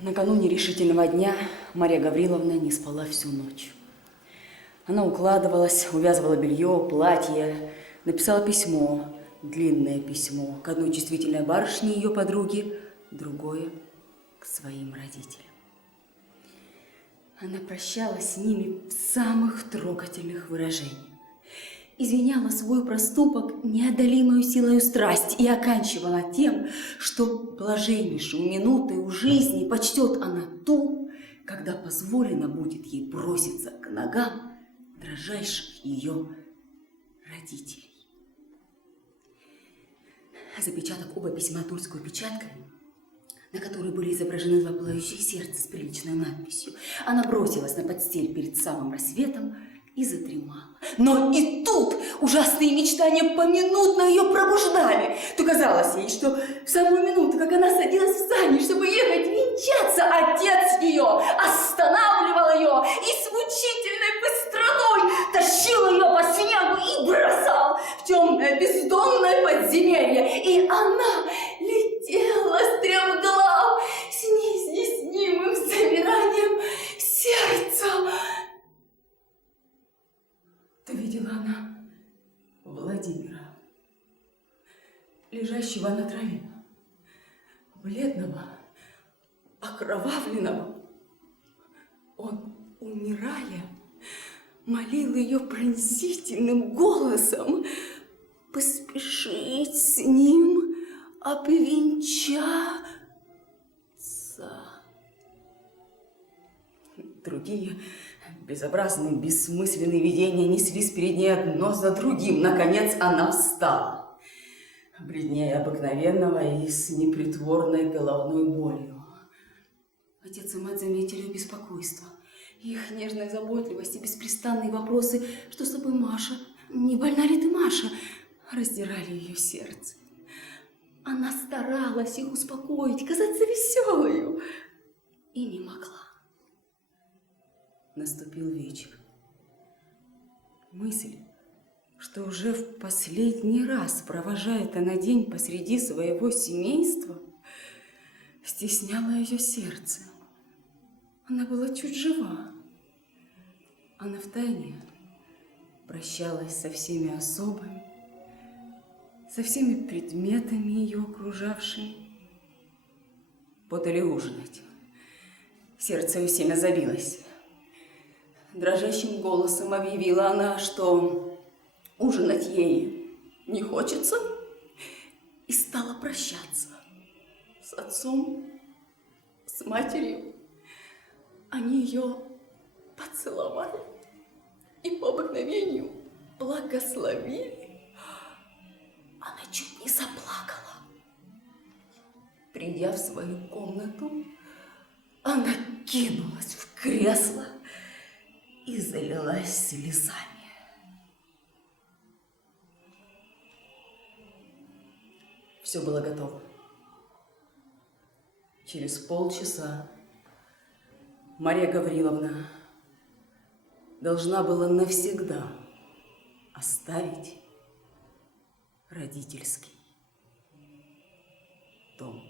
Накануне решительного дня Мария Гавриловна не спала всю ночь. Она укладывалась, увязывала белье, платье, написала письмо, длинное письмо к одной чувствительной барышне ее подруги, другое к своим родителям. Она прощалась с ними в самых трогательных выражениях, извиняла свой проступок неодолимою силою страсти и оканчивала тем, что блаженнейшую минутой в жизни почтет она ту, когда позволено будет ей броситься к ногам дрожайших ее родителей. Запечатав оба письма тульской печаткой, на которой были изображены два пылающие сердца с приличной надписью, она бросилась на постель перед самым рассветом и задремала. Но и тут ужасные мечтания поминутно ее пробуждали. То казалось ей, что в самую минуту, как она садилась в сани, чтобы ехать венчаться, отец ее останавливал ее и с мучительной быстротой тащил ее по снегу и бросал в темное бездонное подземелье. И она летела стремглав с неизъяснимым замиранием сердца. То видела она Владимира, лежащего на траве, бледного, окровавленного. Он, умирая, молил ее пронзительным голосом поспешить с ним обвенчаться. Другие безобразные, бессмысленные видения неслись перед ней одно за другим. Наконец она встала, бледнее обыкновенного и с непритворной головной болью. Отец и мать заметили ее беспокойство, их нежная заботливость и беспрестанные вопросы: что с тобой, Маша? Не больна ли ты, Маша? Раздирали ее сердце. Она старалась их успокоить, казаться веселою, и не могла. Наступил вечер. Мысль, что уже в последний раз провожает она день посреди своего семейства, стесняла ее сердце. Она была чуть жива. Она втайне прощалась со всеми особами, со всеми предметами ее окружавшими. Подали ужинать. Сердце у семя забилось. Дрожащим голосом объявила она, что ужинать ей не хочется, и стала прощаться с отцом, с матерью. Они ее поцеловали и по обыкновению благословили. Она чуть не заплакала. Придя в свою комнату, она кинулась в кресло и залилась слезами. Все было готово. Через полчаса Мария Гавриловна должна была навсегда оставить родительский дом.